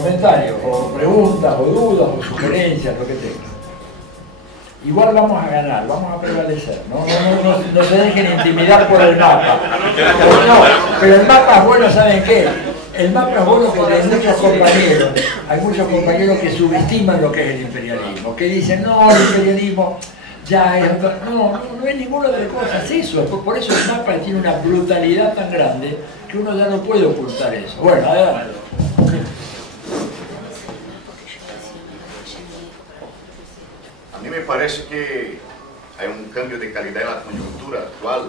comentarios, o preguntas, o dudas, o sugerencias, lo que tengan. Igual vamos a ganar, vamos a prevalecer, no se dejen intimidar por el mapa. Pero el mapa es bueno, ¿saben qué? El mapa es bueno porque hay muchos compañeros que subestiman lo que es el imperialismo, que dicen, no, el imperialismo ya es... No es ninguna otra cosa, es eso. Por eso el mapa tiene una brutalidad tan grande que uno ya no puede ocultar eso. Bueno, adelante. A mí me parece que hay un cambio de calidad en la coyuntura actual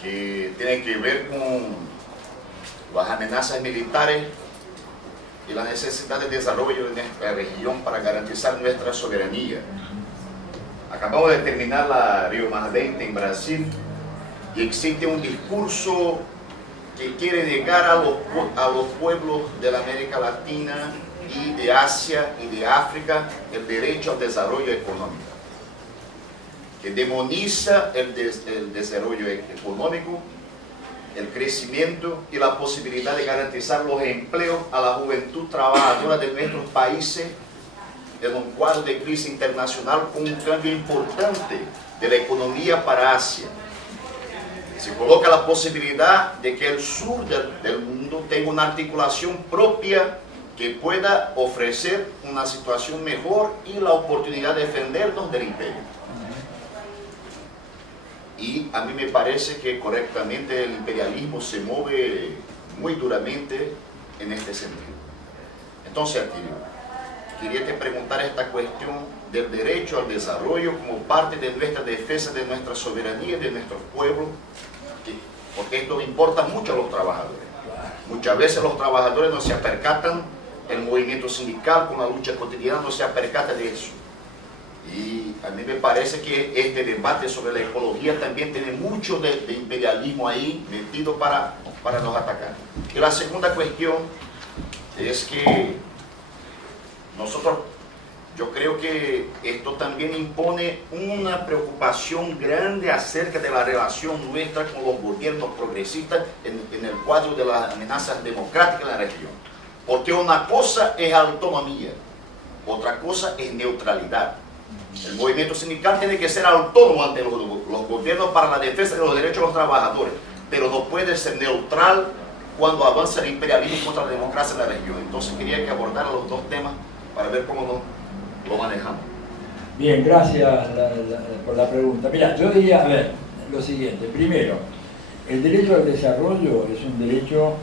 que tiene que ver con las amenazas militares y la necesidad de desarrollo de nuestra región para garantizar nuestra soberanía. Acabamos de terminar la Rio Más 20 en Brasil y existe un discurso que quiere llegar a los pueblos de la América Latina y de Asia y de África el derecho al desarrollo económico, que demoniza el desarrollo económico, el crecimiento y la posibilidad de garantizar los empleos a la juventud trabajadora de nuestros países en un cuadro de crisis internacional con un cambio importante de la economía para Asia. Se coloca la posibilidad de que el sur del mundo tenga una articulación propia que pueda ofrecer una situación mejor y la oportunidad de defendernos del imperio. Y a mí me parece que correctamente el imperialismo se mueve muy duramente en este sentido. Entonces, Atilio, quería te preguntar esta cuestión del derecho al desarrollo como parte de nuestra defensa de nuestra soberanía, de nuestros pueblos, porque esto importa mucho a los trabajadores. Muchas veces los trabajadores no se percatan, el movimiento sindical con la lucha cotidiana no se percata de eso. Y a mí me parece que este debate sobre la ecología también tiene mucho de imperialismo ahí metido para nos atacar. Y la segunda cuestión es que yo creo que esto también impone una preocupación grande acerca de la relación nuestra con los gobiernos progresistas en el cuadro de las amenazas democráticas en la región. Porque una cosa es autonomía, otra cosa es neutralidad. El movimiento sindical tiene que ser autónomo ante los gobiernos para la defensa de los derechos de los trabajadores, pero no puede ser neutral cuando avanza el imperialismo contra la democracia en la región. Entonces quería que abordara los dos temas para ver cómo lo manejamos. Bien, gracias por la pregunta. Mira, yo diría, a ver, lo siguiente. Primero, el derecho al desarrollo es un derecho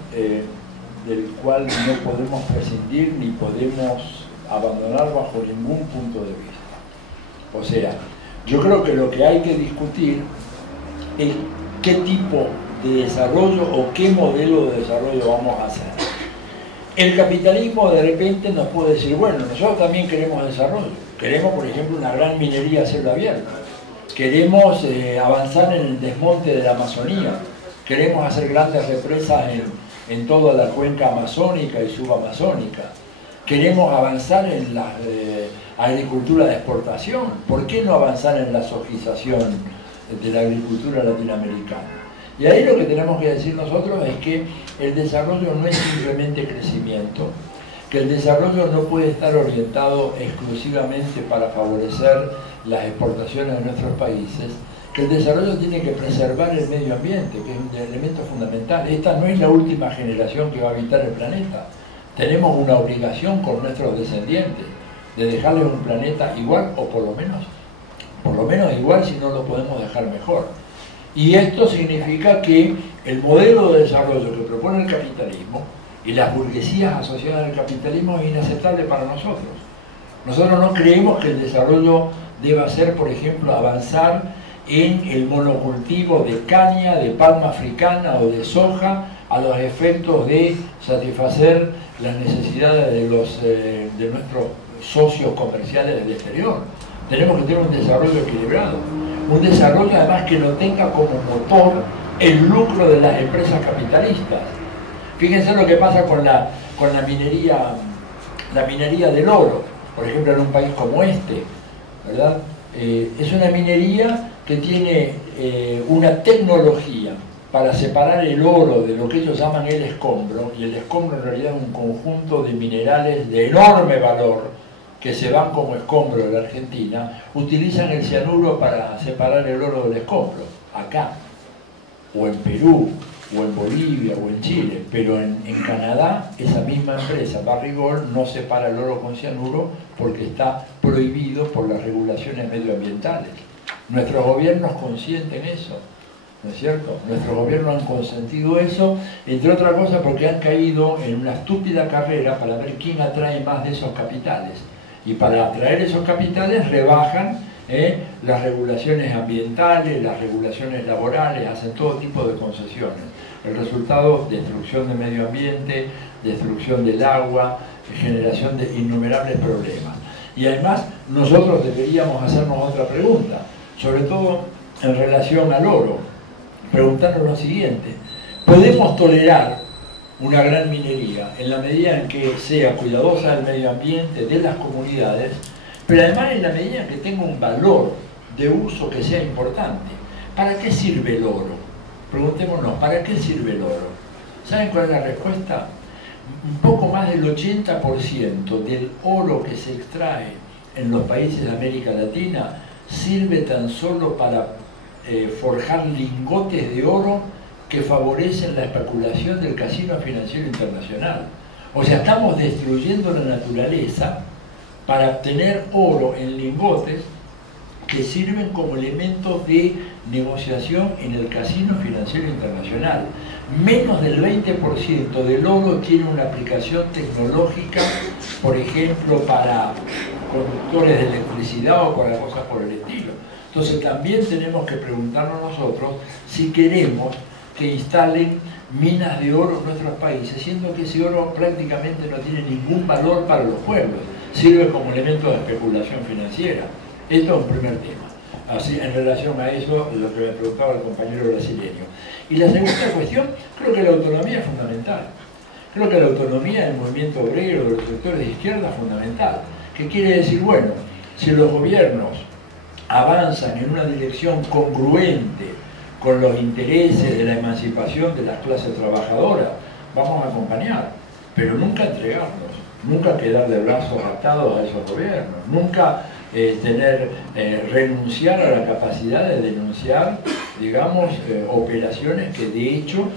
del cual no podemos prescindir ni podemos abandonar bajo ningún punto de vista. O sea, yo creo que lo que hay que discutir es qué tipo de desarrollo o qué modelo de desarrollo vamos a hacer. El capitalismo de repente nos puede decir, bueno, nosotros también queremos desarrollo. Queremos, por ejemplo, una gran minería a cielo abierto. Queremos avanzar en el desmonte de la Amazonía. Queremos hacer grandes represas en toda la cuenca amazónica y subamazónica. Queremos avanzar en la agricultura de exportación. ¿Por qué no avanzar en la sojización de la agricultura latinoamericana? Y ahí lo que tenemos que decir nosotros es que el desarrollo no es simplemente crecimiento, que el desarrollo no puede estar orientado exclusivamente para favorecer las exportaciones de nuestros países, que el desarrollo tiene que preservar el medio ambiente, que es un elemento fundamental. Esta no es la última generación que va a habitar el planeta. Tenemos una obligación con nuestros descendientes de dejarles un planeta igual o por lo menos igual, si no lo podemos dejar mejor. Y esto significa que el modelo de desarrollo que propone el capitalismo y las burguesías asociadas al capitalismo es inaceptable para nosotros. Nosotros no creemos que el desarrollo deba ser, por ejemplo, avanzar en el monocultivo de caña, de palma africana o de soja a los efectos de satisfacer las necesidades de nuestros socios comerciales del exterior. Tenemos que tener un desarrollo equilibrado, un desarrollo además que no tenga como motor el lucro de las empresas capitalistas. Fíjense lo que pasa con la minería del oro, por ejemplo, en un país como este, ¿verdad? Es una minería que tiene una tecnología para separar el oro de lo que ellos llaman el escombro, y el escombro en realidad es un conjunto de minerales de enorme valor que se van como escombro en la Argentina, utilizan el cianuro para separar el oro del escombro, acá, o en Perú, o en Bolivia, o en Chile, pero en Canadá esa misma empresa, Barrick Gold, no separa el oro con cianuro porque está prohibido por las regulaciones medioambientales. Nuestros gobiernos consienten eso, ¿no es cierto? Nuestros gobiernos han consentido eso, entre otras cosas porque han caído en una estúpida carrera para ver quién atrae más de esos capitales. Y para atraer esos capitales rebajan las regulaciones ambientales, las regulaciones laborales, hacen todo tipo de concesiones. El resultado, destrucción del medio ambiente, destrucción del agua, generación de innumerables problemas. Y además, nosotros deberíamos hacernos otra pregunta, sobre todo en relación al oro, preguntarnos lo siguiente: ¿podemos tolerar una gran minería en la medida en que sea cuidadosa del medio ambiente, de las comunidades, pero además en la medida en que tenga un valor de uso que sea importante? ¿Para qué sirve el oro? Preguntémonos, ¿para qué sirve el oro? ¿Saben cuál es la respuesta? Un poco más del 80% del oro que se extrae en los países de América Latina sirve tan solo para forjar lingotes de oro que favorecen la especulación del casino financiero internacional. O sea, estamos destruyendo la naturaleza para obtener oro en lingotes que sirven como elementos de negociación en el casino financiero internacional. Menos del 20% del oro tiene una aplicación tecnológica, por ejemplo, para conductores de electricidad o para cosas por el estilo. Entonces también tenemos que preguntarnos nosotros si queremos que instalen minas de oro en nuestros países, siendo que ese oro prácticamente no tiene ningún valor para los pueblos, sirve como elemento de especulación financiera. Esto es un primer tema. Así, en relación a eso, lo que me preguntaba el compañero brasileño. Y la segunda cuestión, creo que la autonomía es fundamental. Creo que la autonomía del movimiento obrero, de los sectores de izquierda, es fundamental. ¿Qué quiere decir? Bueno, si los gobiernos avanzan en una dirección congruente con los intereses de la emancipación de las clases trabajadoras, vamos a acompañar, pero nunca entregarnos, nunca quedar de brazos atados a esos gobiernos, nunca renunciar a la capacidad de denunciar, digamos, operaciones que de hecho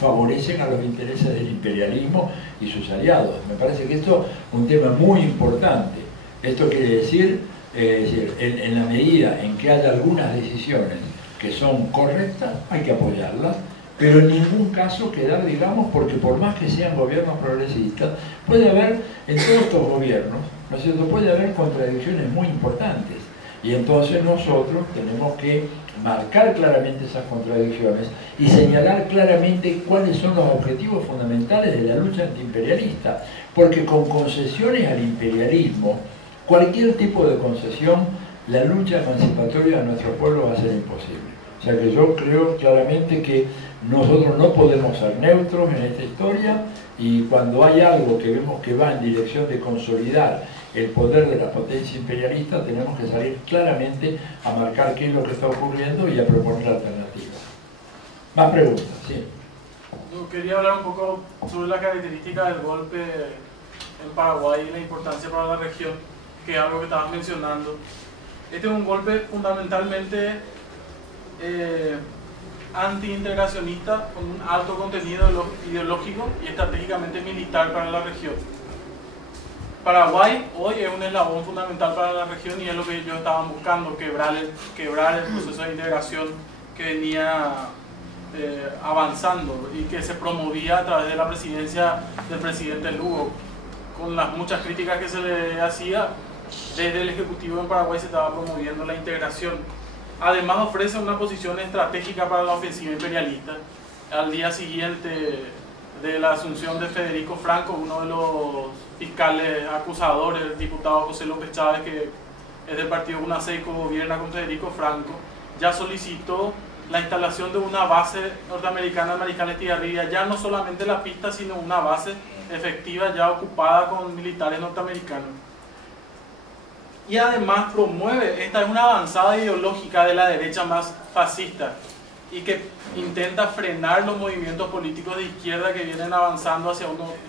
favorecen a los intereses del imperialismo y sus aliados. Me parece que esto es un tema muy importante. Esto quiere decir, en la medida en que haya algunas decisiones que son correctas, hay que apoyarlas, pero en ningún caso quedar, digamos, porque por más que sean gobiernos progresistas, puede haber en todos estos gobiernos, ¿no es cierto?, puede haber contradicciones muy importantes. Y entonces nosotros tenemos que marcar claramente esas contradicciones y señalar claramente cuáles son los objetivos fundamentales de la lucha antiimperialista, porque con concesiones al imperialismo, cualquier tipo de concesión, la lucha emancipatoria de nuestro pueblo va a ser imposible. O sea que yo creo claramente que nosotros no podemos ser neutros en esta historia, y cuando hay algo que vemos que va en dirección de consolidar el poder de la potencia imperialista, tenemos que salir claramente a marcar qué es lo que está ocurriendo y a proponer alternativas. Más preguntas, sí. Yo quería hablar un poco sobre la característica del golpe en Paraguay y la importancia para la región, que es algo que estabas mencionando. Este es un golpe fundamentalmente anti-integracionista, con un alto contenido ideológico y estratégicamente militar para la región. Paraguay hoy es un eslabón fundamental para la región y es lo que ellos estaban buscando, quebrar el proceso de integración que venía avanzando y que se promovía a través de la presidencia del presidente Lugo. Con las muchas críticas que se le hacía, desde el Ejecutivo en Paraguay se estaba promoviendo la integración. Además ofrece una posición estratégica para la ofensiva imperialista. Al día siguiente de la asunción de Federico Franco, uno de los fiscales acusadores, el diputado José López Chávez, que es del partido UNACE y gobierna con Federico Franco, ya solicitó la instalación de una base norteamericana en Mariscal Estigarribia, ya no solamente la pista, sino una base efectiva ya ocupada con militares norteamericanos. Y además promueve, esta es una avanzada ideológica de la derecha más fascista, y que intenta frenar los movimientos políticos de izquierda que vienen avanzando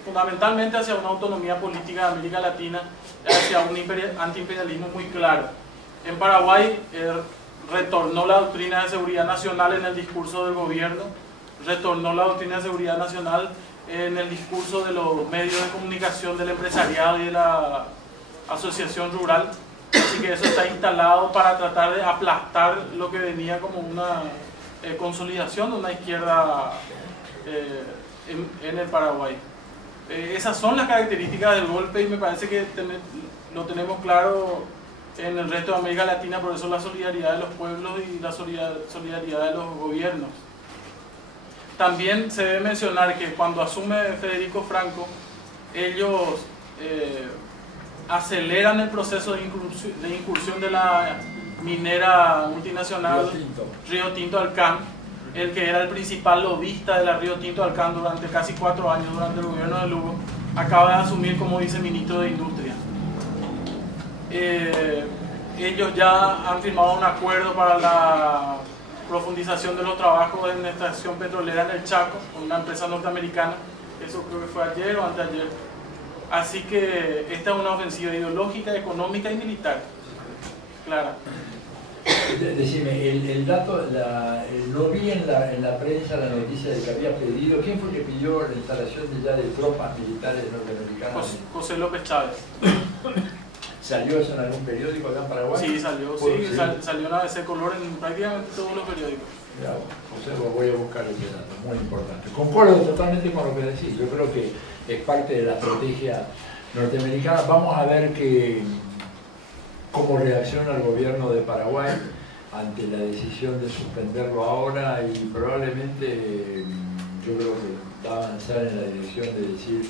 fundamentalmente hacia una autonomía política de América Latina, hacia un antiimperialismo muy claro. En Paraguay retornó la doctrina de seguridad nacional en el discurso del gobierno, retornó la doctrina de seguridad nacional en el discurso de los medios de comunicación, del empresariado y de la asociación rural. Así que eso está instalado para tratar de aplastar lo que venía como una consolidación de una izquierda en el Paraguay. Esas son las características del golpe y me parece que lo tenemos claro en el resto de América Latina, por eso la solidaridad de los pueblos y la solidaridad de los gobiernos. También se debe mencionar que cuando asume Federico Franco, ellos aceleran el proceso de incursión de la minera multinacional Río Tinto Alcan, el que era el principal lobista de la Río Tinto Alcan durante casi 4 años durante el gobierno de Lugo, acaba de asumir como viceministro de Industria. Ellos ya han firmado un acuerdo para la profundización de los trabajos en la estación petrolera en el Chaco con una empresa norteamericana, eso creo que fue ayer o anteayer. Así que esta es una ofensiva ideológica, económica y militar clara. Decime, el dato, no vi en la prensa la noticia de que había pedido, ¿quién fue que pidió la instalación de tropas militares norteamericanas? José López Chávez. ¿Salió eso en algún periódico acá en Paraguay? Sí, salió, sí, salió en ABC Color en prácticamente todos los periódicos. Ya, José, voy a buscar ese dato, muy importante. Concuerdo totalmente con lo que decís, yo creo que es parte de la estrategia norteamericana. Vamos a ver cómo reacciona el gobierno de Paraguay ante la decisión de suspenderlo ahora y probablemente yo creo que va a avanzar en la dirección de decir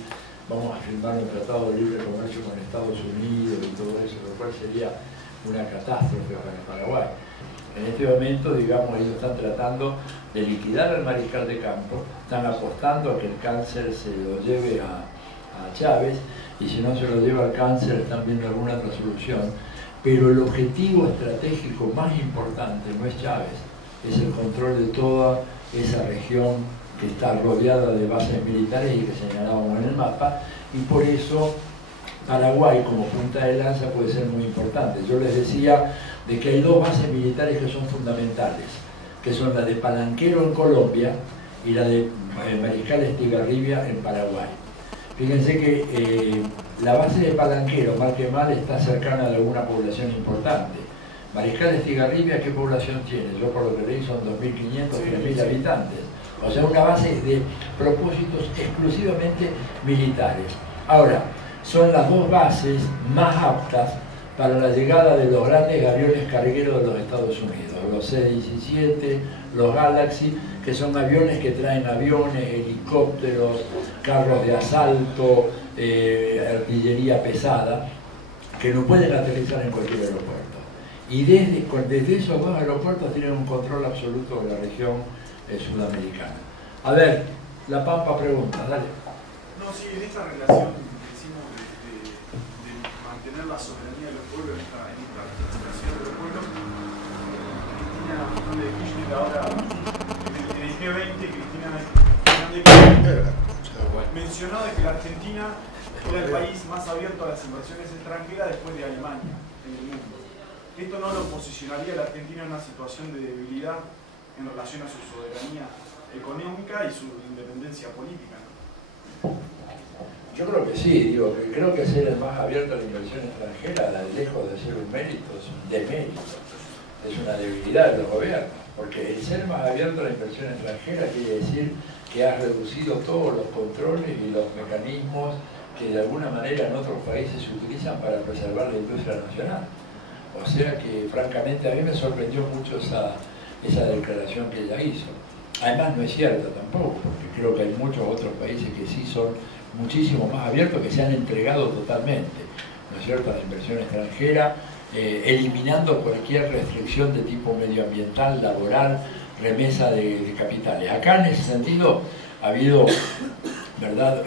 vamos a firmar un tratado de libre comercio con Estados Unidos y todo eso, lo cual sería una catástrofe para Paraguay. En este momento, digamos, ellos están tratando de liquidar al mariscal de campo, están apostando a que el cáncer se lo lleve a Chávez, y si no se lo lleva al cáncer están viendo alguna otra solución. Pero el objetivo estratégico más importante no es Chávez, es el control de toda esa región que está rodeada de bases militares y que señalábamos en el mapa, y por eso Paraguay como punta de lanza puede ser muy importante. Yo les decía de que hay 2 bases militares que son fundamentales, que son la de Palanquero en Colombia y la de Mariscal Estigarribia en Paraguay. Fíjense que la base de Palanquero, mal que mal, está cercana a alguna población importante. Mariscal Estigarribia, ¿qué población tiene? Yo por lo que leí son 2.500, 3.000 habitantes. O sea, una base de propósitos exclusivamente militares. Ahora, son las 2 bases más aptas para la llegada de los grandes aviones cargueros de los Estados Unidos, los C-17, los Galaxy, que son aviones que traen aviones, helicópteros, carros de asalto, artillería pesada, que no pueden aterrizar en cualquier aeropuerto. Y desde esos 2 aeropuertos tienen un control absoluto de la región sudamericana. A ver, La Pampa pregunta, dale. No, sí, en esta relación que decimos de mantener la soberanía de los pueblos, en esta relación de los pueblos, Cristina Fernández de Kirchner ahora, en el G20, Cristina Fernández de Kirchner mencionó de que la Argentina era el país más abierto a las inversiones extranjeras después de Alemania en el mundo. ¿Esto no lo posicionaría a la Argentina en una situación de debilidad en relación a su soberanía económica y su independencia política? Yo creo que sí, creo que ser el más abierto a la inversión extranjera, lejos de ser un mérito, es un demérito, es una debilidad de los gobiernos, porque el ser más abierto a la inversión extranjera quiere decir que has reducido todos los controles y los mecanismos que de alguna manera en otros países se utilizan para preservar la industria nacional. O sea que francamente a mí me sorprendió mucho esa declaración que ella hizo. Además no es cierta tampoco, porque creo que hay muchos otros países que sí son muchísimo más abiertos, que se han entregado totalmente, ¿no es cierto?, a la inversión extranjera, eliminando cualquier restricción de tipo medioambiental, laboral, remesa de capitales. Acá en ese sentido ha habido, ¿verdad?,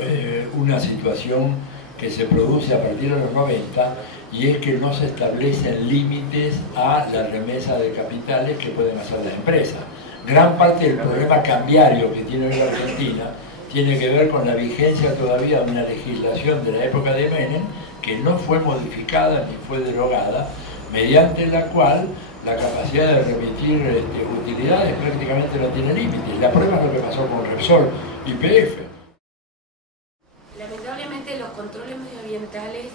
una situación que se produce a partir de los 90, y es que no se establecen límites a la remesa de capitales que pueden hacer las empresas. gran parte del problema cambiario que tiene hoy la Argentina tiene que ver con la vigencia todavía de una legislación de la época de Menem que no fue modificada ni fue derogada, mediante la cual la capacidad de remitir utilidades prácticamente no tiene límites. La prueba es lo que pasó con Repsol y YPF. Lamentablemente los controles medioambientales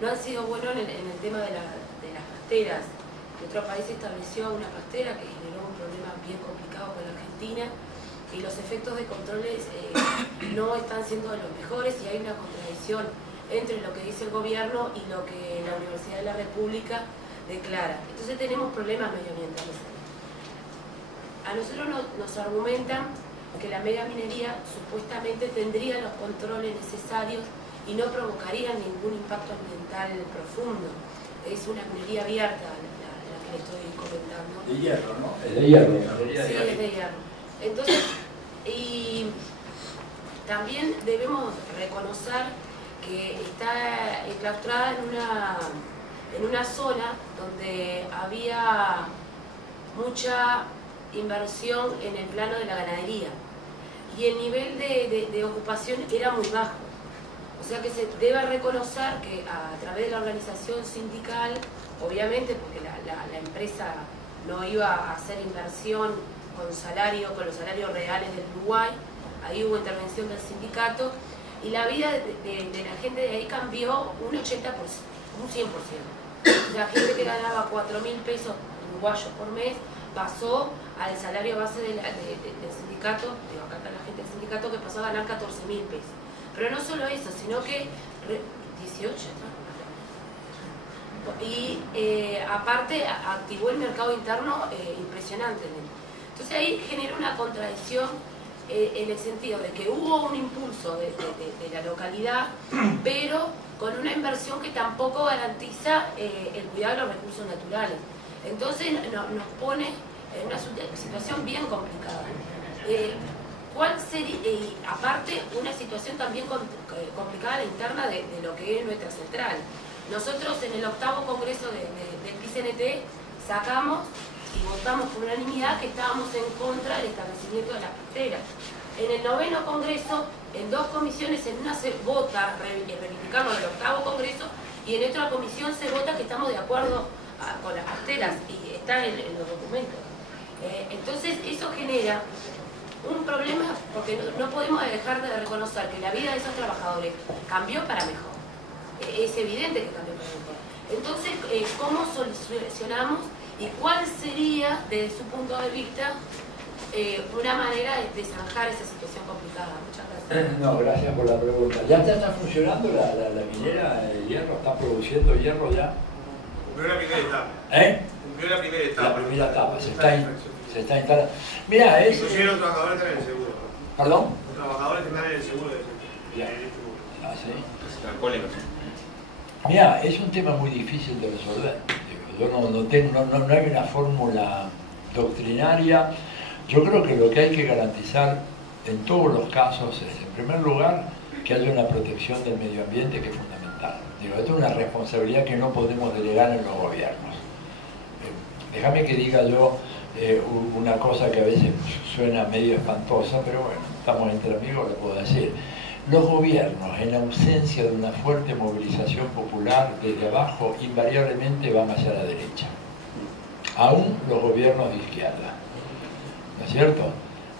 no han sido buenos en el tema de las pasteras. Nuestro país estableció una pastera que generó un problema bien complicado con la Argentina y los efectos de controles no están siendo de los mejores y hay una contradicción entre lo que dice el gobierno y lo que la Universidad de la República declara. Entonces tenemos problemas medioambientales. A nosotros nos argumentan que la megaminería supuestamente tendría los controles necesarios y no provocaría ningún impacto ambiental profundo. Es una minería abierta la que le estoy comentando. De hierro, ¿no? Es de hierro. Sí, es de hierro. Entonces, y también debemos reconocer que está enclaustrada en una zona donde había mucha inversión en el plano de la ganadería y el nivel de ocupación era muy bajo. O sea que se debe reconocer que a través de la organización sindical, obviamente porque la empresa no iba a hacer inversión con los salarios reales del Uruguay, ahí hubo intervención del sindicato y la vida de la gente de ahí cambió un 80%, un 100%. La gente que ganaba 4.000 pesos uruguayos por mes pasó al salario base del sindicato, acá está la gente del sindicato, que pasó a ganar 14.000 pesos. Pero no solo eso, sino que 18 y aparte activó el mercado interno impresionantemente. Entonces ahí genera una contradicción en el sentido de que hubo un impulso de la localidad, pero con una inversión que tampoco garantiza el cuidado de los recursos naturales. Entonces nos pone en una situación bien complicada. ¿Cuál sería, aparte, una situación también complicada a la interna de lo que es nuestra central? Nosotros en el 8º Congreso del PCNT sacamos y votamos por unanimidad que estábamos en contra del establecimiento de las pasteras. En el 9º Congreso, en 2 comisiones, en una se vota reivindicarlo del 8º Congreso y en otra comisión se vota que estamos de acuerdo con las pasteras y está en los documentos. Entonces eso genera un problema porque no podemos dejar de reconocer que la vida de esos trabajadores cambió para mejor. Es evidente que cambió para mejor. Entonces, ¿cómo solucionamos y cuál sería, desde su punto de vista, una manera de zanjar esa situación complicada? Muchas gracias. No, gracias por la pregunta. ¿Ya está funcionando la minera de hierro? ¿Está produciendo hierro ya? Cumplió la primera etapa. Cumplió la primera etapa. La primera etapa, se está instalando. Mirá, inclusive los trabajadores están en el seguro. ¿Perdón? Los trabajadores están en el seguro de ya. Ah, sí. Está Mirá, es un tema muy difícil de resolver. Yo no hay una fórmula doctrinaria. Yo creo que lo que hay que garantizar en todos los casos es, en primer lugar, que haya una protección del medio ambiente que es fundamental. Esto es una responsabilidad que no podemos delegar en los gobiernos. Déjame que diga yo una cosa que a veces suena medio espantosa, pero bueno, estamos entre amigos, lo puedo decir. Los gobiernos, en ausencia de una fuerte movilización popular desde abajo, invariablemente van hacia la derecha. Aún los gobiernos de izquierda. ¿No es cierto?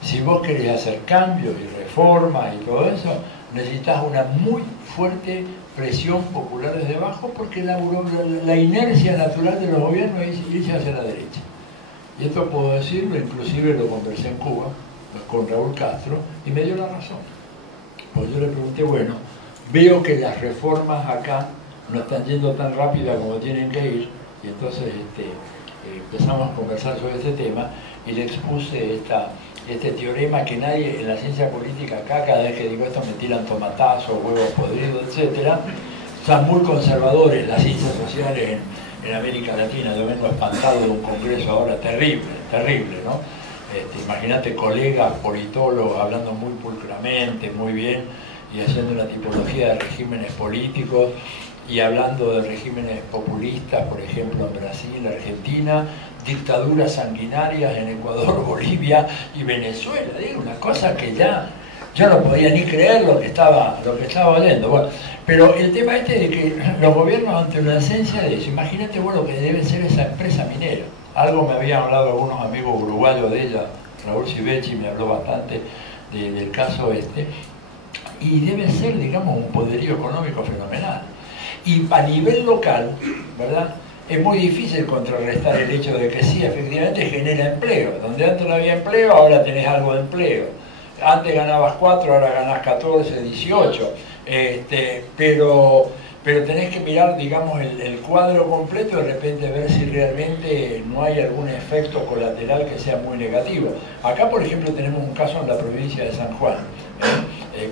Si vos querés hacer cambios y reformas y todo eso, necesitas una muy fuerte presión popular desde abajo porque la inercia natural de los gobiernos es irse hacia la derecha. Y esto puedo decirlo, inclusive lo conversé en Cuba con Raúl Castro y me dio la razón. Pues yo le pregunté, bueno, veo que las reformas acá no están yendo tan rápido como tienen que ir, y entonces empezamos a conversar sobre este tema y le expuse este teorema que nadie en la ciencia política acá, cada vez que digo esto me tiran tomatazos, huevos podridos, etc. Son muy conservadores las ciencias sociales en América Latina. Yo vengo espantado de un congreso ahora terrible, ¿no? Imagínate colegas politólogos hablando muy pulcramente, muy bien, y haciendo una tipología de regímenes políticos y hablando de regímenes populistas, por ejemplo en Brasil, Argentina, dictaduras sanguinarias en Ecuador, Bolivia y Venezuela. Digo, una cosa que ya yo no podía ni creer lo que estaba oyendo. Bueno, pero el tema este de que los gobiernos ante una esencia de eso, imagínate vos lo que debe ser esa empresa minera. Algo me habían hablado algunos amigos uruguayos de ella, Raúl Civechi me habló bastante del caso este, y debe ser, digamos, un poderío económico fenomenal. Y a nivel local, ¿verdad?, es muy difícil contrarrestar el hecho de que sí, efectivamente genera empleo. Donde antes no había empleo, ahora tenés algo de empleo. Antes ganabas 4, ahora ganás 14, 18. Pero tenés que mirar, digamos, el cuadro completo y de repente ver si realmente no hay algún efecto colateral que sea muy negativo. Acá, por ejemplo, tenemos un caso en la provincia de San Juan,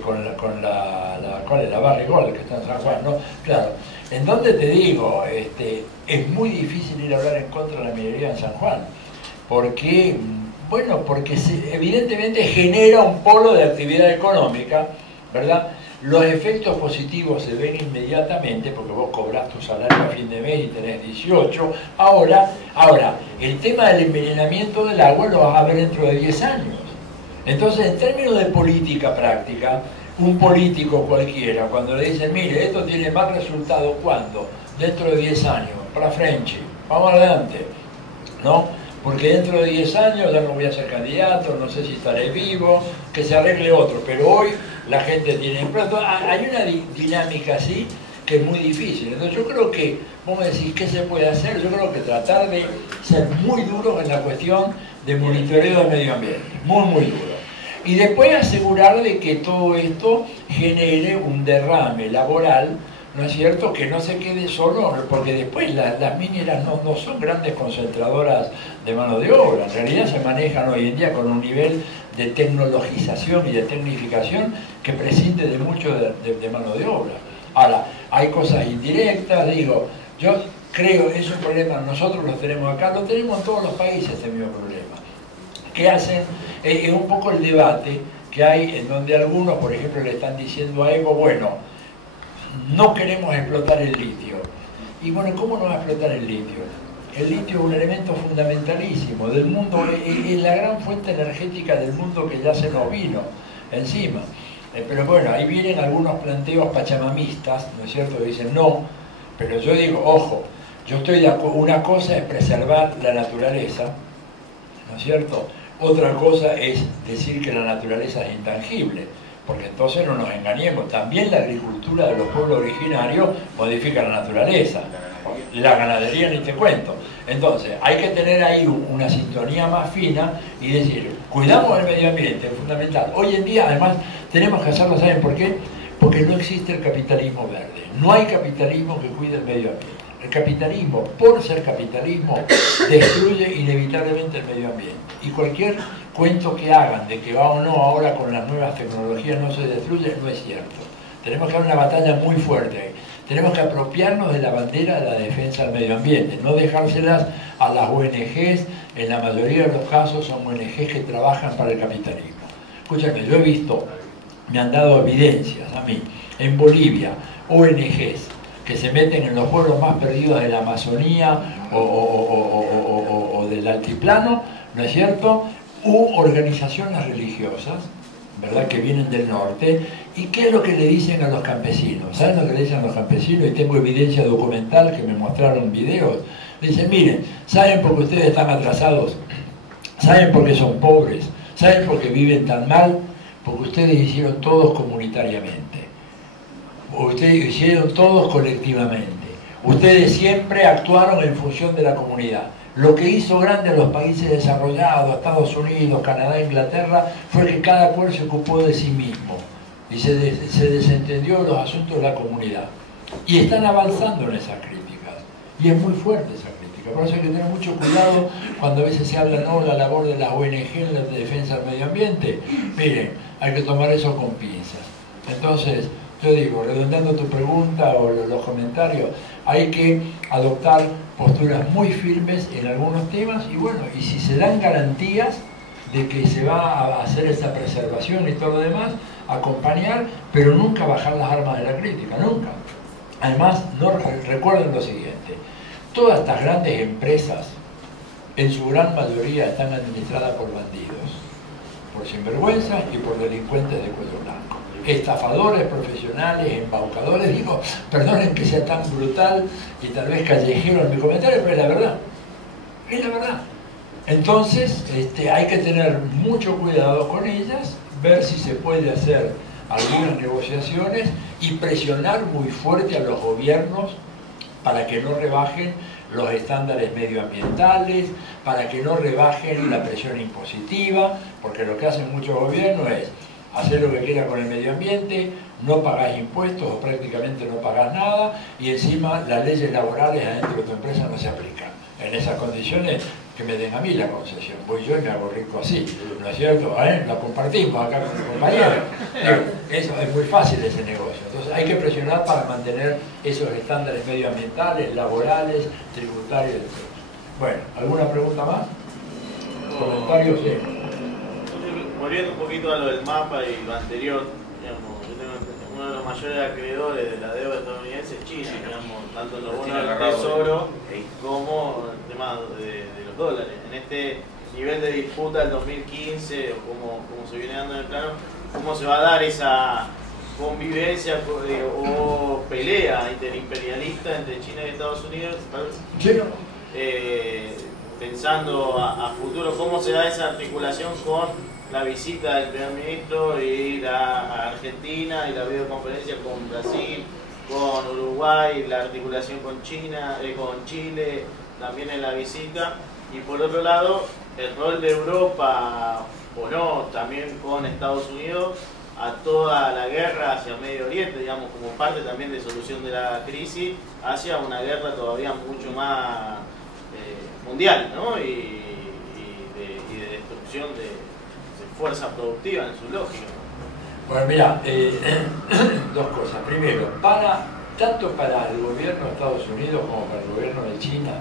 con la Barrigol, que está en San Juan, ¿no? Claro, en donde te digo, es muy difícil ir a hablar en contra de la minería en San Juan, porque, bueno, porque evidentemente genera un polo de actividad económica, ¿verdad? Los efectos positivos se ven inmediatamente porque vos cobrás tu salario a fin de mes y tenés 18. Ahora, el tema del envenenamiento del agua lo vas a ver dentro de 10 años. Entonces, en términos de política práctica, un político cualquiera, cuando le dicen, mire, esto tiene más resultado, ¿cuándo? Dentro de 10 años, para Frenchy, vamos adelante, ¿no? Porque dentro de 10 años ya no voy a ser candidato, no sé si estaré vivo, que se arregle otro, pero hoy la gente tiene empleo. Hay una dinámica así que es muy difícil. Entonces yo creo que, vos me decís, ¿qué se puede hacer? Yo creo que tratar de ser muy duros en la cuestión de monitoreo del medio ambiente, muy duro. Y después asegurar de que todo esto genere un derrame laboral, ¿no es cierto?, que no se quede solo, porque después las mineras no son grandes concentradoras de mano de obra, en realidad se manejan hoy en día con un nivel de tecnologización y de tecnificación que prescinde de mucho de mano de obra. Ahora, hay cosas indirectas, digo, yo creo, es un problema, nosotros lo tenemos acá, lo tenemos en todos los países, este mismo problema. ¿Qué hacen? Es un poco el debate que hay en donde algunos, por ejemplo, le están diciendo a Evo, bueno, no queremos explotar el litio. Y bueno, ¿cómo no va a explotar el litio? El litio es un elemento fundamentalísimo del mundo, es la gran fuente energética del mundo que ya se nos vino encima. Pero bueno, ahí vienen algunos planteos pachamamistas, ¿no es cierto?, que dicen no, pero yo digo, ojo, yo estoy de acuerdo, una cosa es preservar la naturaleza, ¿no es cierto? Otra cosa es decir que la naturaleza es intangible, porque entonces no nos engañemos, también la agricultura de los pueblos originarios modifica la naturaleza, la ganadería ni te cuento. Entonces hay que tener ahí una sintonía más fina y decir, cuidamos el medio ambiente, es fundamental. Hoy en día además tenemos que hacerlo, ¿saben por qué? Porque no existe el capitalismo verde, no hay capitalismo que cuide el medio ambiente. El capitalismo, por ser capitalismo, destruye inevitablemente el medio ambiente. Y cualquier cuento que hagan de que va o no ahora con las nuevas tecnologías no se destruye, no es cierto. Tenemos que dar una batalla muy fuerte ahí. Tenemos que apropiarnos de la bandera de la defensa del medio ambiente, no dejárselas a las ONGs, en la mayoría de los casos son ONGs que trabajan para el capitalismo. Escúchame, yo he visto, me han dado evidencias a mí, en Bolivia, ONGs que se meten en los pueblos más perdidos de la Amazonía o del altiplano, ¿no es cierto?, u organizaciones religiosas, ¿verdad?, que vienen del norte. ¿Y qué es lo que le dicen a los campesinos? ¿Saben lo que le dicen a los campesinos? Y tengo evidencia documental que me mostraron videos. Le dicen, miren, ¿saben por qué ustedes están atrasados? ¿Saben por qué son pobres? ¿Saben por qué viven tan mal? Porque ustedes hicieron todos comunitariamente. Ustedes hicieron todos colectivamente. Ustedes siempre actuaron en función de la comunidad. Lo que hizo grande a los países desarrollados, a Estados Unidos, Canadá, Inglaterra, fue que cada cual se ocupó de sí mismo y se desentendió de los asuntos de la comunidad. Y están avanzando en esas críticas. Y es muy fuerte esa crítica. Por eso hay que tener mucho cuidado cuando a veces se habla, no, la labor de las ONG en la defensa del medio ambiente. Miren, hay que tomar eso con pinzas. Entonces, yo digo, redondeando tu pregunta o los comentarios, hay que adoptar posturas muy firmes en algunos temas y bueno, y si se dan garantías de que se va a hacer esa preservación y todo lo demás, acompañar, pero nunca bajar las armas de la crítica, nunca. Además, no recuerden lo siguiente, todas estas grandes empresas en su gran mayoría están administradas por bandidos, por sinvergüenzas y por delincuentes de cuello blanco. Estafadores profesionales, embaucadores, digo, perdonen que sea tan brutal y tal vez callejero en mi comentario, pero es la verdad. Es la verdad. Entonces, hay que tener mucho cuidado con ellas, ver si se puede hacer algunas negociaciones y presionar muy fuerte a los gobiernos para que no rebajen los estándares medioambientales, para que no rebajen la presión impositiva, porque lo que hacen muchos gobiernos es hacer lo que quieran con el medio ambiente, no pagás impuestos o prácticamente no pagás nada, y encima las leyes laborales adentro de tu empresa no se aplican. En esas condiciones, que me den a mí la concesión, voy yo y me hago rico así, ¿no es cierto? Lo compartimos acá con el compañero. Eso es muy fácil ese negocio. Entonces hay que presionar para mantener esos estándares medioambientales, laborales, tributarios, etc. Bueno, ¿alguna pregunta más? ¿Comentarios? Sí. Volviendo un poquito a lo del mapa y lo anterior, digamos, yo tengo uno de los mayores acreedores de la deuda estadounidense es Chile, digamos, tanto en los bonos del tesoro como el tema de los dólares. En este nivel de disputa del 2015, o como se viene dando en el plano, ¿cómo se va a dar esa convivencia o pelea interimperialista entre China y Estados Unidos? Sí. Pensando a futuro, ¿cómo se da esa articulación con la visita del primer ministro y a Argentina y la videoconferencia con Brasil, con Uruguay, la articulación con China, con Chile, también en la visita, y por otro lado el rol de Europa o no, también con Estados Unidos a toda la guerra hacia Medio Oriente, digamos, como parte también de solución de la crisis hacia una guerra todavía mucho más mundial, ¿no? y de destrucción de fuerza productiva en su lógica. Bueno, mira, dos cosas. Primero, tanto para el gobierno de Estados Unidos como para el gobierno de China,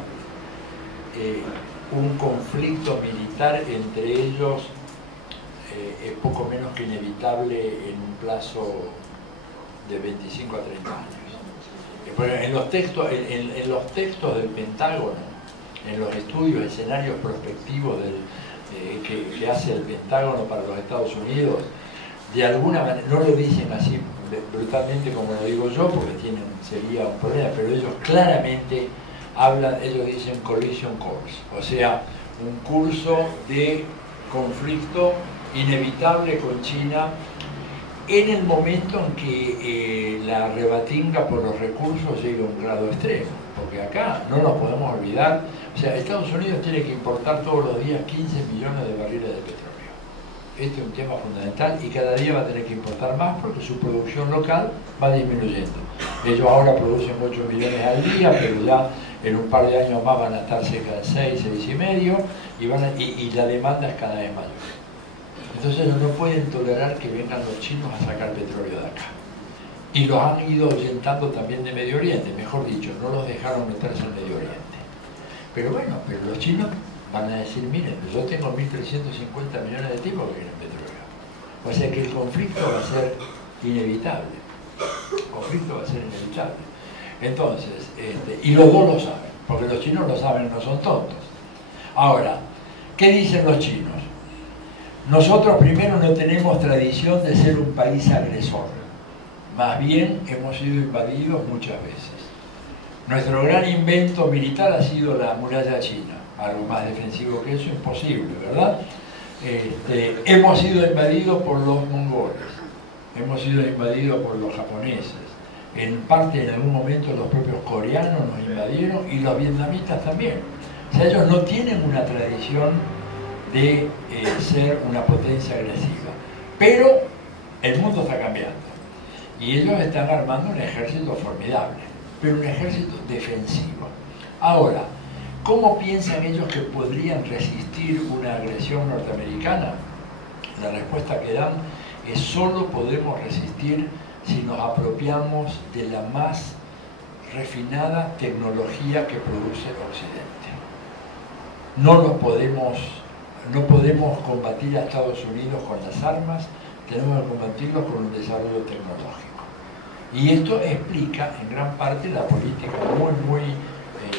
un conflicto militar entre ellos es poco menos que inevitable en un plazo de 25 a 30 años. En los textos del Pentágono, en los estudios, escenarios prospectivos que hace el Pentágono para los Estados Unidos, de alguna manera, no lo dicen así brutalmente como lo digo yo, porque sería un problema, pero ellos claramente hablan, ellos dicen collision course, o sea, un curso de conflicto inevitable con China en el momento en que la rebatinga por los recursos llegue a un grado extremo, porque acá no nos podemos olvidar, o sea, Estados Unidos tiene que importar todos los días 15 millones de barriles de petróleo. Este es un tema fundamental y cada día va a tener que importar más porque su producción local va disminuyendo. Ellos ahora producen 8 millones al día, pero ya en un par de años más van a estar cerca de 6, 6,5 y la demanda es cada vez mayor. Entonces no pueden tolerar que vengan los chinos a sacar petróleo de acá. Y los han ido ahuyentando también de Medio Oriente, mejor dicho, no los dejaron meterse en Medio Oriente. Pero bueno, pero los chinos van a decir, miren, yo tengo 1.350 millones de tipos que quieren petróleo. O sea que el conflicto va a ser inevitable. El conflicto va a ser inevitable. Entonces, y los dos lo saben, porque los chinos lo saben, no son tontos. Ahora, ¿qué dicen los chinos? Nosotros primero no tenemos tradición de ser un país agresor. Más bien hemos sido invadidos muchas veces. Nuestro gran invento militar ha sido la muralla china. Algo más defensivo que eso, imposible, ¿verdad? Hemos sido invadidos por los mongoles, hemos sido invadidos por los japoneses, en parte en algún momento los propios coreanos nos invadieron y los vietnamitas también. O sea, ellos no tienen una tradición de ser una potencia agresiva, pero el mundo está cambiando y ellos están armando un ejército formidable, pero un ejército defensivo. Ahora, ¿cómo piensan ellos que podrían resistir una agresión norteamericana? La respuesta que dan es solo podemos resistir si nos apropiamos de la más refinada tecnología que produce Occidente. No podemos combatir a Estados Unidos con las armas, tenemos que combatirlos con un desarrollo tecnológico. Y esto explica en gran parte la política muy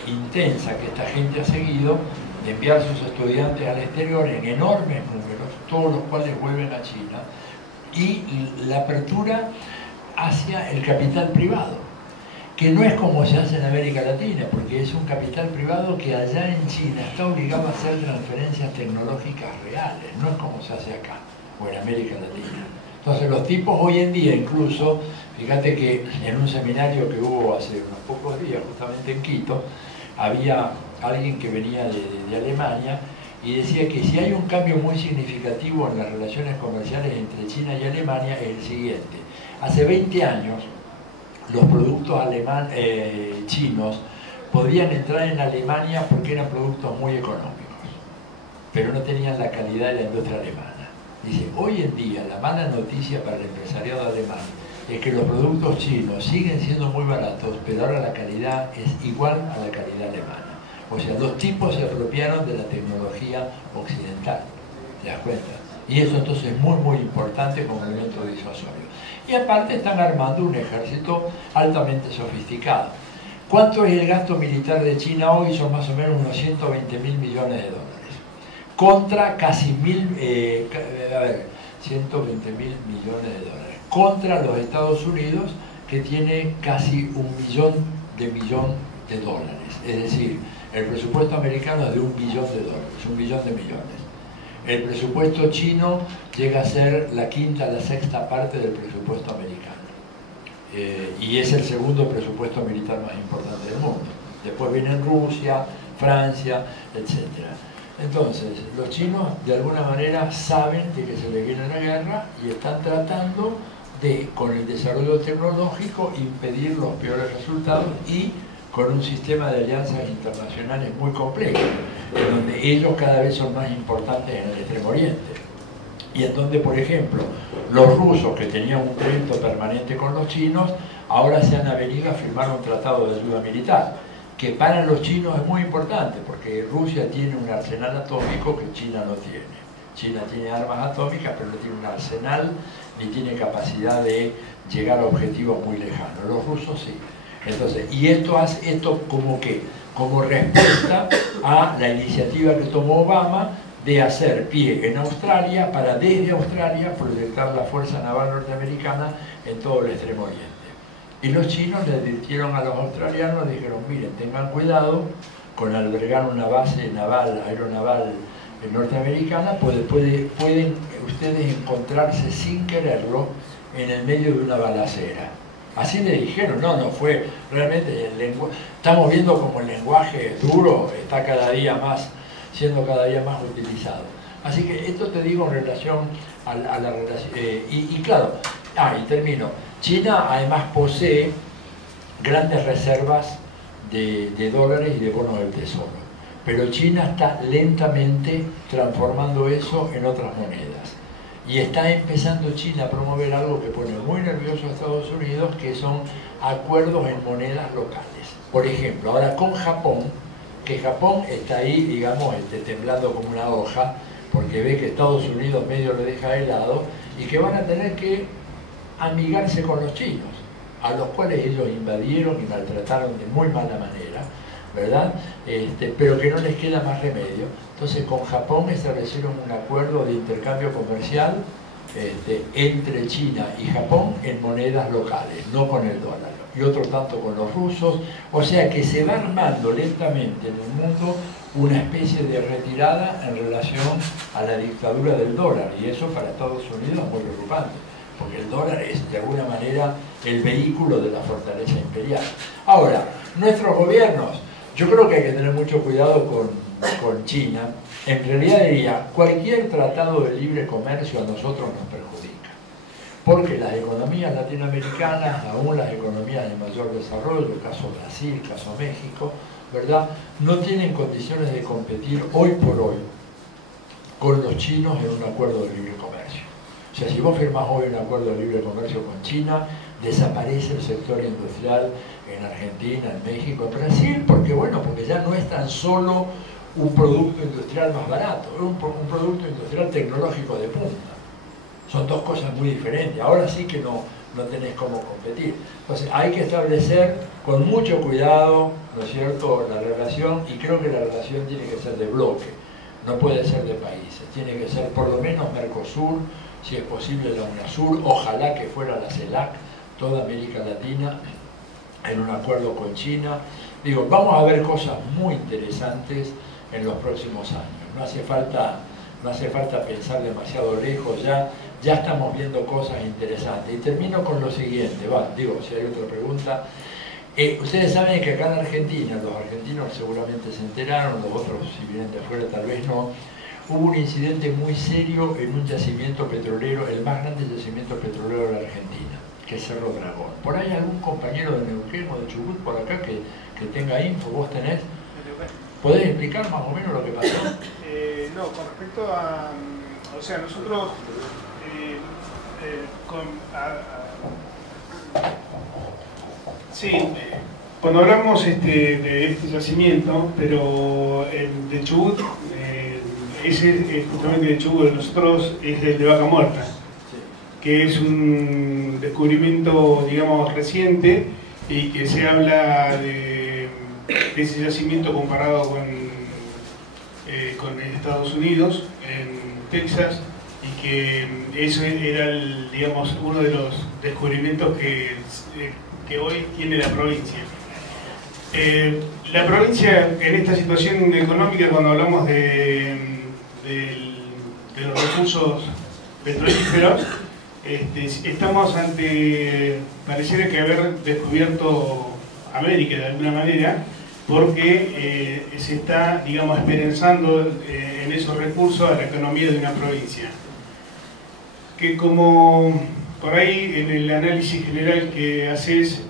intensa que esta gente ha seguido de enviar sus estudiantes al exterior en enormes números, todos los cuales vuelven a China, y la apertura hacia el capital privado, que no es como se hace en América Latina, porque es un capital privado que allá en China está obligado a hacer transferencias tecnológicas reales, no es como se hace acá o en América Latina. Entonces los tipos hoy en día, incluso, fíjate que en un seminario que hubo hace unos pocos días, justamente en Quito, había alguien que venía de Alemania y decía que si hay un cambio muy significativo en las relaciones comerciales entre China y Alemania es el siguiente. Hace 20 años los productos chinos podían entrar en Alemania porque eran productos muy económicos, pero no tenían la calidad de la industria alemana. Dice, hoy en día la mala noticia para el empresariado alemán es que los productos chinos siguen siendo muy baratos, pero ahora la calidad es igual a la calidad alemana. O sea, los tipos se apropiaron de la tecnología occidental, ¿te das cuenta? Y eso entonces es muy, muy importante como elemento disuasorio. Y aparte están armando un ejército altamente sofisticado. ¿Cuánto es el gasto militar de China hoy? Son más o menos unos 120.000 millones de dólares. Contra casi 120.000 millones de dólares. Contra los Estados Unidos, que tiene casi 1 billón de dólares. Es decir, el presupuesto americano es de 1 billón de dólares, 1 billón de millones. El presupuesto chino llega a ser la quinta, la sexta parte del presupuesto americano. Y es el segundo presupuesto militar más importante del mundo. Después vienen Rusia, Francia, etc. Entonces, los chinos de alguna manera saben de que se les viene la guerra y están tratando de, con el desarrollo tecnológico, impedir los peores resultados y con un sistema de alianzas internacionales muy complejo, en donde ellos cada vez son más importantes en el Extremo Oriente. Y en donde, por ejemplo, los rusos, que tenían un crédito permanente con los chinos, ahora se han avenido a firmar un tratado de ayuda militar, que para los chinos es muy importante, porque Rusia tiene un arsenal atómico que China no tiene. China tiene armas atómicas, pero no tiene un arsenal, ni tiene capacidad de llegar a objetivos muy lejanos. Los rusos sí. Entonces, y esto hace esto como respuesta a la iniciativa que tomó Obama de hacer pie en Australia para desde Australia proyectar la fuerza naval norteamericana en todo el Extremo Oriente. Y los chinos le advirtieron a los australianos, dijeron, miren, tengan cuidado con albergar una base naval, aeronaval norteamericana, pues pueden ustedes encontrarse sin quererlo en el medio de una balacera. Así le dijeron, no fue realmente estamos viendo como el lenguaje duro está siendo cada día más utilizado. Así que esto te digo en relación a la relación. Y claro, y termino. China además posee grandes reservas de dólares y de bonos del tesoro. Pero China está lentamente transformando eso en otras monedas. Y está empezando China a promover algo que pone muy nervioso a Estados Unidos, que son acuerdos en monedas locales. Por ejemplo, ahora con Japón, que Japón está ahí, digamos, temblando como una hoja, porque ve que Estados Unidos medio lo deja de lado, y que van a tener que amigarse con los chinos, a los cuales ellos invadieron y maltrataron de muy mala manera, ¿verdad? Pero que no les queda más remedio. Entonces con Japón establecieron un acuerdo de intercambio comercial entre China y Japón en monedas locales, no con el dólar, y otro tanto con los rusos. O sea que se va armando lentamente en el mundo una especie de retirada en relación a la dictadura del dólar, y eso para Estados Unidos es muy preocupante, porque el dólar es de alguna manera el vehículo de la fortaleza imperial. Ahora, nuestros gobiernos, yo creo que hay que tener mucho cuidado con China. En realidad diría, cualquier tratado de libre comercio a nosotros nos perjudica, porque las economías latinoamericanas, aún las economías de mayor desarrollo, caso Brasil, caso México, ¿verdad?, no tienen condiciones de competir hoy por hoy con los chinos en un acuerdo de libre comercio. O sea, si vos firmás hoy un acuerdo de libre comercio con China, desaparece el sector industrial en Argentina, en México, en Brasil, porque ya no es tan solo un producto industrial más barato, es un producto industrial tecnológico de punta. Son dos cosas muy diferentes. Ahora sí que no no tenés cómo competir. Entonces hay que establecer con mucho cuidado, ¿no es cierto?, la relación, y creo que la relación tiene que ser de bloque, no puede ser de países, tiene que ser por lo menos Mercosur, si es posible la UNASUR, ojalá que fuera la CELAC, toda América Latina, en un acuerdo con China. Digo, vamos a ver cosas muy interesantes en los próximos años, no hace falta pensar demasiado lejos, ya estamos viendo cosas interesantes. Y termino con lo siguiente, si hay otra pregunta. Ustedes saben que acá en Argentina, los argentinos seguramente se enteraron, los otros si vienen de afuera tal vez no, hubo un incidente muy serio en un yacimiento petrolero, el más grande yacimiento petrolero de la Argentina, que es Cerro Dragón. ¿Por ahí algún compañero de Neuquén o de Chubut por acá que tenga info? ¿Vos tenés? ¿Podés explicar más o menos lo que pasó? No, con respecto a... O sea, nosotros... cuando hablamos de este yacimiento, pero el de Chubut, ese es justamente de Chubut de nosotros, es el de Vaca Muerta, que es un descubrimiento, digamos, reciente, y que se habla de ese yacimiento comparado con Estados Unidos, en Texas, y que eso era, digamos, uno de los descubrimientos que hoy tiene la provincia. La provincia, en esta situación económica, cuando hablamos de los recursos petrolíferos, estamos ante, pareciera que haber descubierto América de alguna manera, porque se está, digamos, esperanzando en esos recursos a la economía de una provincia. Que como por ahí en el análisis general que haces,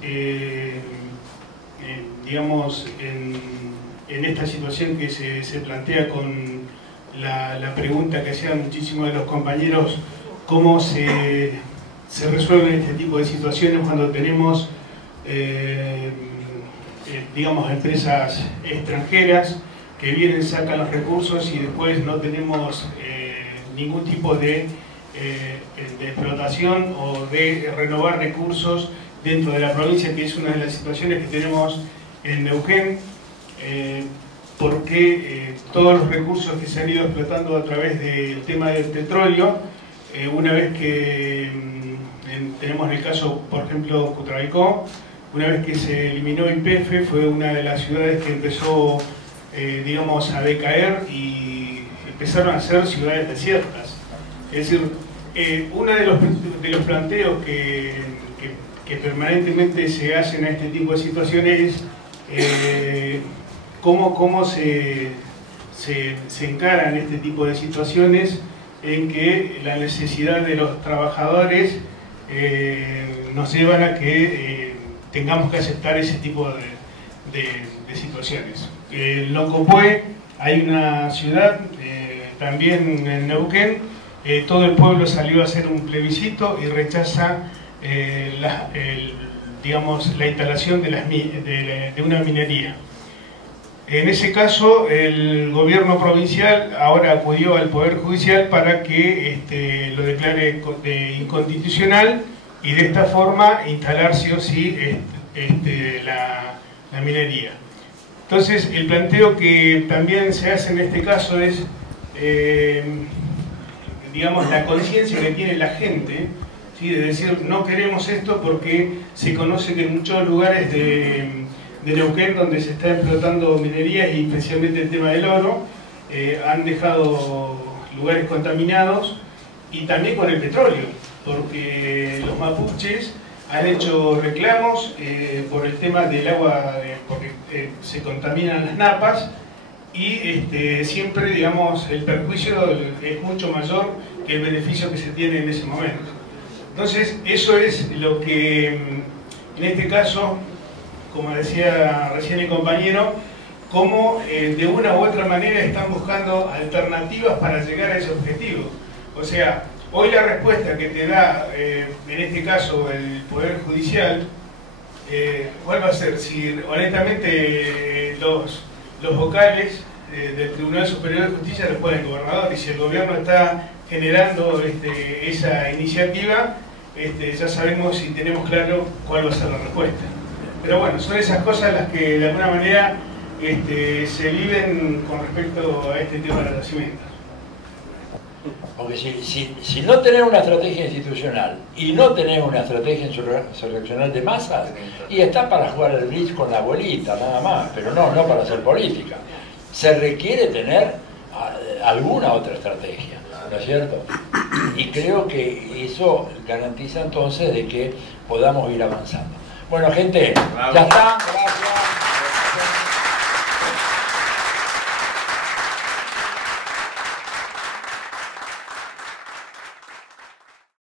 digamos, en esta situación que se plantea con la pregunta que hacían muchísimos de los compañeros, cómo se resuelven este tipo de situaciones cuando tenemos, digamos, empresas extranjeras que vienen, sacan los recursos y después no tenemos ningún tipo de explotación o de renovar recursos dentro de la provincia, que es una de las situaciones que tenemos en Neuquén, porque todos los recursos que se han ido explotando a través del tema del petróleo, una vez que tenemos el caso, por ejemplo, Cutralcó, una vez que se eliminó YPF, fue una de las ciudades que empezó, digamos, a decaer y empezaron a ser ciudades desiertas. Es decir, uno de los planteos que permanentemente se hacen a este tipo de situaciones es cómo se encaran este tipo de situaciones en que la necesidad de los trabajadores nos llevan a que tengamos que aceptar ese tipo de situaciones. En Loncopué hay una ciudad, también en Neuquén, todo el pueblo salió a hacer un plebiscito y rechaza digamos, la instalación de una minería. En ese caso, el gobierno provincial ahora acudió al Poder Judicial para que lo declare inconstitucional y de esta forma instalar sí o sí la minería. Entonces, el planteo que también se hace en este caso es, digamos, la conciencia que tiene la gente, ¿sí?, de decir, no queremos esto porque se conoce que en muchos lugares de Neuquén, donde se está explotando minería y especialmente el tema del oro, han dejado lugares contaminados, y también con el petróleo, porque los mapuches han hecho reclamos por el tema del agua, porque se contaminan las napas, y siempre, digamos, el perjuicio es mucho mayor que el beneficio que se tiene en ese momento. Entonces, eso es lo que, en este caso, como decía recién el compañero, cómo de una u otra manera están buscando alternativas para llegar a ese objetivo. O sea, hoy la respuesta que te da, en este caso, el Poder Judicial, ¿cuál va a ser? Si honestamente los vocales del Tribunal Superior de Justicia los pone el gobernador, y si el gobierno está generando esa iniciativa, ya sabemos y tenemos claro cuál va a ser la respuesta. Pero bueno, son esas cosas las que de alguna manera se viven con respecto a este tema de los nacimientos. Porque si no tenés una estrategia institucional y no tenés una estrategia insurreccional de masas, y estás para jugar al bridge con la bolita, nada más, pero no para hacer política. Se requiere tener alguna otra estrategia, ¿no es cierto? Y creo que eso garantiza entonces de que podamos ir avanzando. Bueno, gente, ya está, gracias.